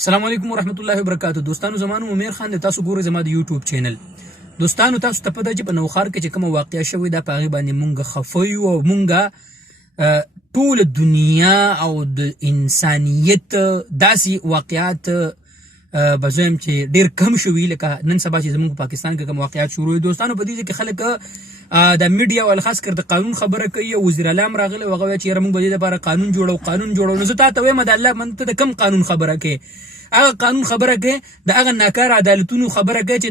السلام علیکم ورحمت الله وبرکاتہ. دوستانو زمانو امیر خان د تاسو ګورئ زما د یوټیوب چینل. دوستانو تاسو ته پته چې په نوخار کې چې کوم واقعیا شوې ده په هغې باندې مونږ خفه یو او مونږ ټول دنیا او د انسانیت داسې واقعات به زه یم چې ډېر کم شوي لکه نن سبا چې زموږ په پاکستان کې کوم واقعات شروع دي. دوستانو په دې کې خلک د میډیا او خاص کر د قانون خبره کوي او وزیر اعلی هم راغلی او هغه وایي چې یاره موږ به دې لپاره قانون جوړو. نو زه تا ته وایم د الله من ته د کوم قانون خبره کوې؟ هغه قانون خبره کوي د هغه ناکار عدالتونو خبره کوي چې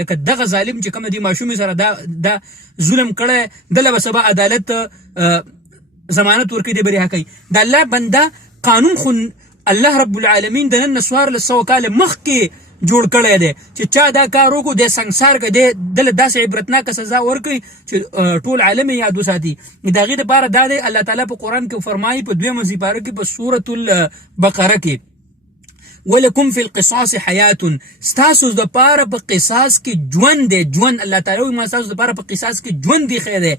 لکه دغه ظالم چې کوم دی ماشومې سره دا ظلم کړی دله به سبا عدالت ضمانت ورکوي دی بریا کوي. د الله بنده قانون خو الله رب العالمین د نن 1400 کاله مخکې جوړ کړی دی چې چا دا کار وکړو د سنګسار که دی دله داسې عبرتناکه سزا ورکوي چې ټول عالم یې یاد وساتي. د هغې دپاره دا دی الله تعالی په قرآن کې فرمایي په 2 سپاره کې په سورة البقره کې ولکم فی القصاص حیات، ستاسو دپاره په قصاص کې ژوند دی. ژوند الله تعالی وایي ما ستاسو دپاره په قصاص کې ژوند دی خیر دی.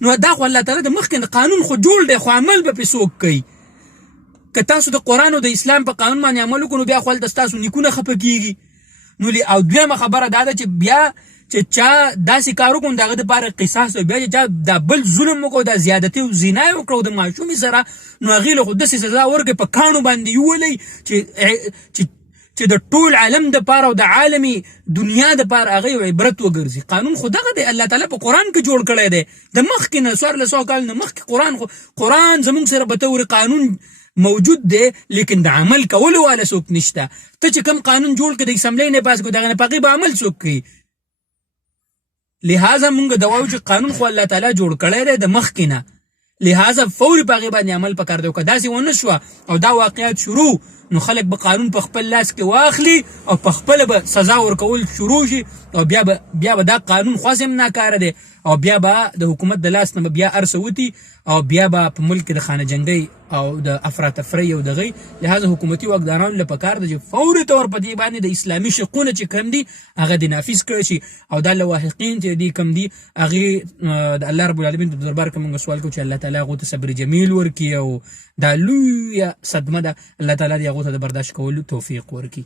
نو دا خو الله تعالی د مخکې قانون خو جوړ دی خو عمل به پرې څوک کوي؟ که تاسو د قرآن او د اسلام په قانون باندې عمل وکړو نو بیا خو هلته ستاسو نیکونه خفه کېږي. نو او دویمه خبره دا ده چې بیا چې چا داسې کار وکړو د هغه دپاره قصاص او بیا چې چا دا بل ظلم وکړو دا زیادتي او زنا یې وکړو د ماشومې سره نو هغې له خو داسې سزا ورکړي په کاڼو باندې یولئ چې د ټول عالم دپاره او د عالمي دنیا دپاره هغه یو عبرت وګرځي. قانون خو دغه دی الله تعالی په قرآن کې جوړ کړی دی د مخکې نه 1400 کال نه مخکې قرآن زموږ سره به ته قانون موجود دی لیکن د عمل کولو والا څوک نشته. ته چې کوم قانون جوړ کړې د اسمبلی نه پاس کړو دغه نه په هغې به عمل څوک کوي؟ لہذا مونږ دا وایو چې قانون خو الله تعالی جوړ کړی دی د مخکې نه، لہذا فوري په هغې باندې عمل پکار دی. که داسې ونه شوه او دا واقعات شروع نو خلک به قانون په خپل لاس کې واخلي او په خپله به سزا ورکول شروع شي او بیا به دا قانون خاص هم ناکاره دی او بیا به د حکومت د لاس نه بیا هر څه وتي او بیا به په ملک کې د خانه جنګۍ او د افراتفرۍ او دغې. لهذا حکومتي واکدارانو له پکار ده چې فوري طور په دې باندې د اسلامي شقونه چې کم دي هغه د نافظ کړی شي او دا لواحقین چې دي کم دي هغې د الله رب العالمین په دربار کې موږ سوال کوو چې الله تعالی هغو ته صبر جمیل ورکړي او دا لویه صدمه ده الله تعالی دې هغو ته د برداشت کولو توفیق ورکړي.